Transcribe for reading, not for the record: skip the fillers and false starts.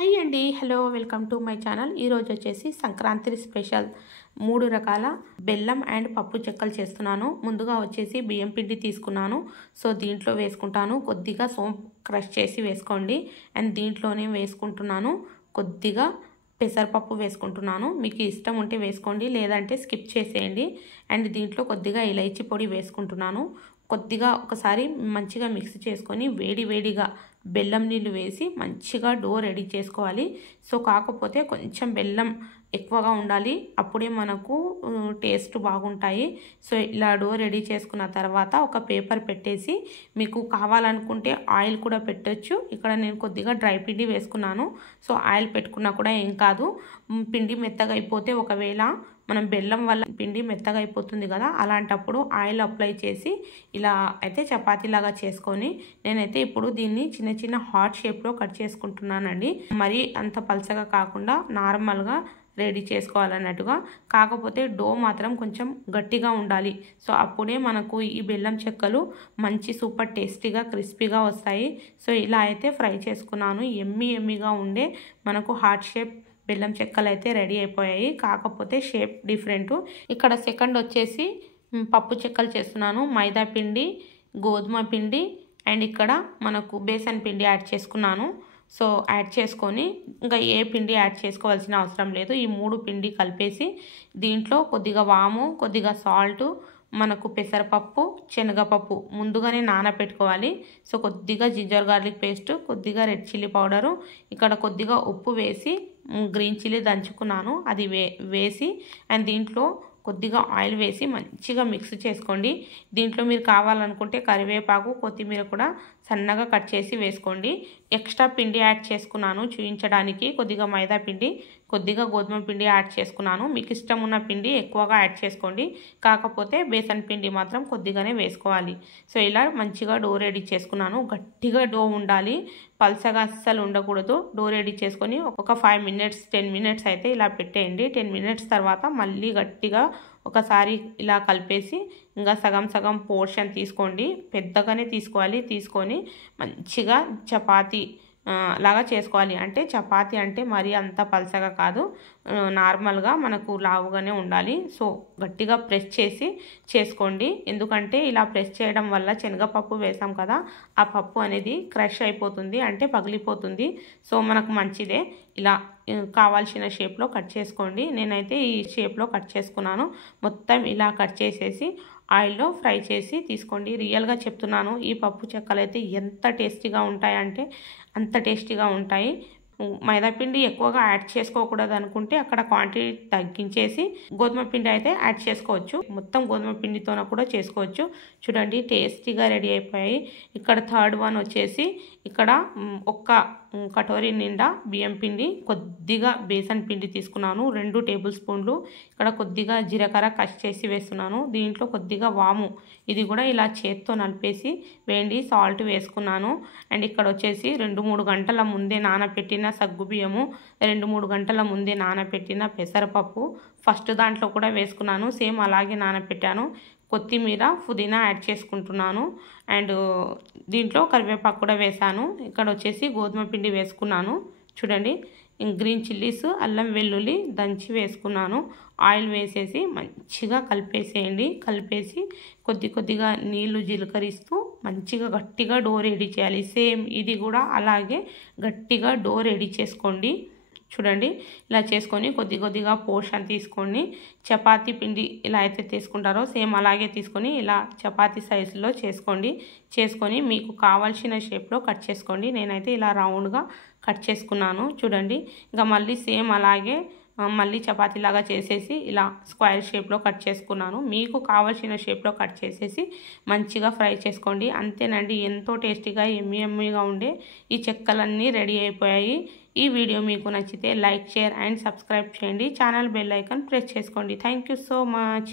Hi అండి, hello, welcome to my channel. ఈరోజు వచ్చేసి సంక్రాంతి స్పెషల్ 3 రకాల బెల్లం అండ్ పప్పు చెక్కలు చేస్తున్నాను. ముందుగా వచ్చేసి బియ్యం పిండి తీసుకున్నాను. సో దీంట్లో వేసుకుంటాను. కొద్దిగా సోంపు క్రష్ చేసి వేసుకోండి. అండ్ దీంట్లోనే వేసుకుంటున్నాను కొద్దిగా పెసరపప్పు వేసుకుంటున్నాను. మీకు ఇష్టం ఉంటే వేసుకోండి, లేదంటే స్కిప్ చేసేయండి. అండ్ దీంట్లో కొద్దిగా ఇలైచి పొడి వేసుకుంటున్నాను. కొద్దిగా ఒకసారి మంచిగా మిక్స్ చేసుకొని వేడిగా బెల్లం నీళ్ళు వేసి మంచిగా డో రెడీ చేసుకోవాలి. సో కాకపోతే కొంచెం బెల్లం ఎక్కువగా ఉండాలి, అప్పుడే మనకు టేస్ట్ బాగుంటాయి. సో ఇలా డో రెడీ చేసుకున్న తర్వాత ఒక పేపర్ పెట్టేసి మీకు కావాలనుకుంటే ఆయిల్ కూడా పెట్టొచ్చు. ఇక్కడ నేను కొద్దిగా డ్రై పిండి వేసుకున్నాను. సో ఆయిల్ పెట్టుకున్నా కూడా ఏం కాదు. పిండి మెత్తగా అయిపోతే, ఒకవేళ మనం బెల్లం వల్ల పిండి మెత్తగా అయిపోతుంది కదా, అలాంటప్పుడు ఆయిల్ అప్లై చేసి ఇలా అయితే చపాతీలాగా చేసుకొని నేనైతే ఇప్పుడు దీన్ని చిన్న చిన్న హార్ట్ షేప్లో కట్ చేసుకుంటున్నానండి. మరి అంత పలచగా కాకుండా నార్మల్గా రెడీ చేసుకోవాలన్నట్టుగా. కాకపోతే డో మాత్రం కొంచెం గట్టిగా ఉండాలి. సో అప్పుడే మనకు ఈ బెల్లం చెక్కలు మంచి సూపర్ టేస్టీగా క్రిస్పీగా వస్తాయి. సో ఇలా అయితే ఫ్రై చేసుకున్నాను. ఎమ్మీగా ఉండే మనకు హార్ట్ షేప్ బెల్లం చెక్కలు అయితే రెడీ అయిపోయాయి. కాకపోతే షేప్ డిఫరెంట్. ఇక్కడ సెకండ్ వచ్చేసి పప్పు చెక్కలు చేస్తున్నాను. మైదా పిండి, గోధుమ పిండి అండ్ ఇక్కడ మనకు బేసన్ పిండి యాడ్ చేసుకున్నాను. సో యాడ్ చేసుకొని ఇంకా ఏ పిండి యాడ్ చేసుకోవాల్సిన అవసరం లేదు. ఈ 3 పిండి కలిపేసి దీంట్లో కొద్దిగా వాము, కొద్దిగా సాల్ట్, మనకు పెసరపప్పు, శనగపప్పు ముందుగానే నానబెట్టుకోవాలి. సో కొద్దిగా జింజర్ గార్లిక్ పేస్ట్, కొద్దిగా రెడ్ చిల్లీ పౌడరు, ఇక్కడ కొద్దిగా ఉప్పు వేసి గ్రీన్ చిల్లీ దంచుకున్నాను, అది వేసి అండ్ దీంట్లో కొద్దిగా ఆయిల్ వేసి మంచిగా మిక్స్ చేసుకోండి. దీంట్లో మీరు కావాలనుకుంటే కరివేపాకు, కొత్తిమీర కూడా సన్నగా కట్ చేసి వేసుకోండి. ఎక్స్ట్రా పిండి యాడ్ చేసుకున్నాను చూపించడానికి. కొద్దిగా మైదా పిండి, కొద్దిగా గోధుమ పిండి యాడ్ చేసుకున్నాను. మీకు ఇష్టం ఉన్న పిండి ఎక్కువగా యాడ్ చేసుకోండి. కాకపోతే బేసన్ పిండి మాత్రం కొద్దిగానే వేసుకోవాలి. సో ఇలా మంచిగా డో రెడీ చేసుకున్నాను. గట్టిగా డో ఉండాలి, పల్సగా అస్సలు ఉండకూడదు. డో రెడీ చేసుకొని ఒక 5 మినిట్స్ 10 మినిట్స్ అయితే ఇలా పెట్టేయండి. 10 మినిట్స్ తర్వాత మళ్ళీ గట్టిగా ఒకసారి ఇలా కలిపేసి ఇంకా సగం పోర్షన్ తీసుకోండి. పెద్దగానే తీసుకోవాలి. తీసుకొని మంచిగా చపాతీ లాగా చేసుకోవాలి. అంటే చపాతీ అంటే మరీ అంత పలసగా కాదు, నార్మల్గా మనకు లావుగానే ఉండాలి. సో గట్టిగా ప్రెస్ చేసి చేసుకోండి. ఎందుకంటే ఇలా ప్రెస్ చేయడం వల్ల శనగపప్పు వేసాం కదా, ఆ పప్పు అనేది క్రష్ అయిపోతుంది, అంటే పగిలిపోతుంది. సో మనకు మంచిదే. ఇలా కావాల్సిన షేప్లో కట్ చేసుకోండి. నేనైతే ఈ షేప్లో కట్ చేసుకున్నాను. మొత్తం ఇలా కట్ చేసేసి ఆయిల్లో ఫ్రై చేసి తీసుకోండి. రియల్గా చెప్తున్నాను, ఈ పప్పు చెక్కలు అయితే ఎంత టేస్టీగా ఉంటాయంటే అంత టేస్టీగా ఉంటాయి. మైదా పిండి ఎక్కువగా యాడ్ చేసుకోకూడదు అనుకుంటే అక్కడ క్వాంటిటీ తగ్గించేసి గోధుమ పిండి అయితే యాడ్ చేసుకోవచ్చు. మొత్తం గోధుమ పిండితోన కూడా చేసుకోవచ్చు. చూడండి టేస్టీగా రెడీ అయిపోయాయి. ఇక్కడ థర్డ్ వన్ వచ్చేసి ఇక్కడ ఒక్క కటోరీ నిండా బియ్యం పిండి, కొద్దిగా బేసన్ పిండి తీసుకున్నాను, 2 టేబుల్ స్పూన్లు. ఇక్కడ కొద్దిగా జీలకర్ర కష్ చేసి వేస్తున్నాను. దీంట్లో కొద్దిగా వాము, ఇది కూడా ఇలా చేత్తో నలిపేసి వేయండి. సాల్ట్ వేసుకున్నాను. అండ్ ఇక్కడ వచ్చేసి 2-3 గంటల ముందే నానబెట్టిన సగ్గుబియ్యము, 2-3 గంటల ముందే నానబెట్టిన పెసరపప్పు ఫస్ట్ దాంట్లో కూడా వేసుకున్నాను. సేమ్ అలాగే నానబెట్టాను. కొత్తిమీర, పుదీనా యాడ్ చేసుకుంటున్నాను. అండ్ దీంట్లో కరివేపాకు కూడా వేసాను. ఇక్కడ వచ్చేసి గోధుమ పిండి వేసుకున్నాను. చూడండి గ్రీన్ చిల్లీస్, అల్లం వెల్లుల్లి దంచి వేసుకున్నాను. ఆయిల్ వేసేసి మంచిగా కలిపేసేయండి. కలిపేసి కొద్దిగా నీళ్లు జీలకరిస్తూ మంచిగా గట్టిగా డో రెడీ చేయాలి. సేమ్ ఇది కూడా అలాగే గట్టిగా డో రెడీ చేసుకోండి. చూడండి ఇలా చేసుకొని కొద్దిగా పోర్షన్ తీసుకొని చపాతీ పిండి ఇలా అయితే తీసుకుంటారో సేమ్ అలాగే తీసుకొని ఇలా చపాతీ సైజులో చేసుకోండి. చేసుకొని మీకు కావాల్సిన షేప్లో కట్ చేసుకోండి. నేనైతే ఇలా రౌండ్గా కట్ చేసుకున్నాను. చూడండి ఇంకా మళ్ళీ సేమ్ అలాగే మళ్ళీ చపాతీలాగా చేసేసి ఇలా స్క్వేర్ షేప్లో కట్ చేసుకున్నాను. మీకు కావాల్సిన షేప్లో కట్ చేసేసి మంచిగా ఫ్రై చేసుకోండి. అంతేనండి, ఎంతో టేస్టీగా ఎమ్మీగా ఉండే ఈ చెక్కలన్నీ రెడీ అయిపోయాయి. ఈ వీడియో మీకు నచ్చితే లైక్, షేర్ అండ్ సబ్స్క్రైబ్ చేయండి. ఛానల్ బెల్ ఐకాన్ ప్రెస్ చేసుకోండి. Thank you so much.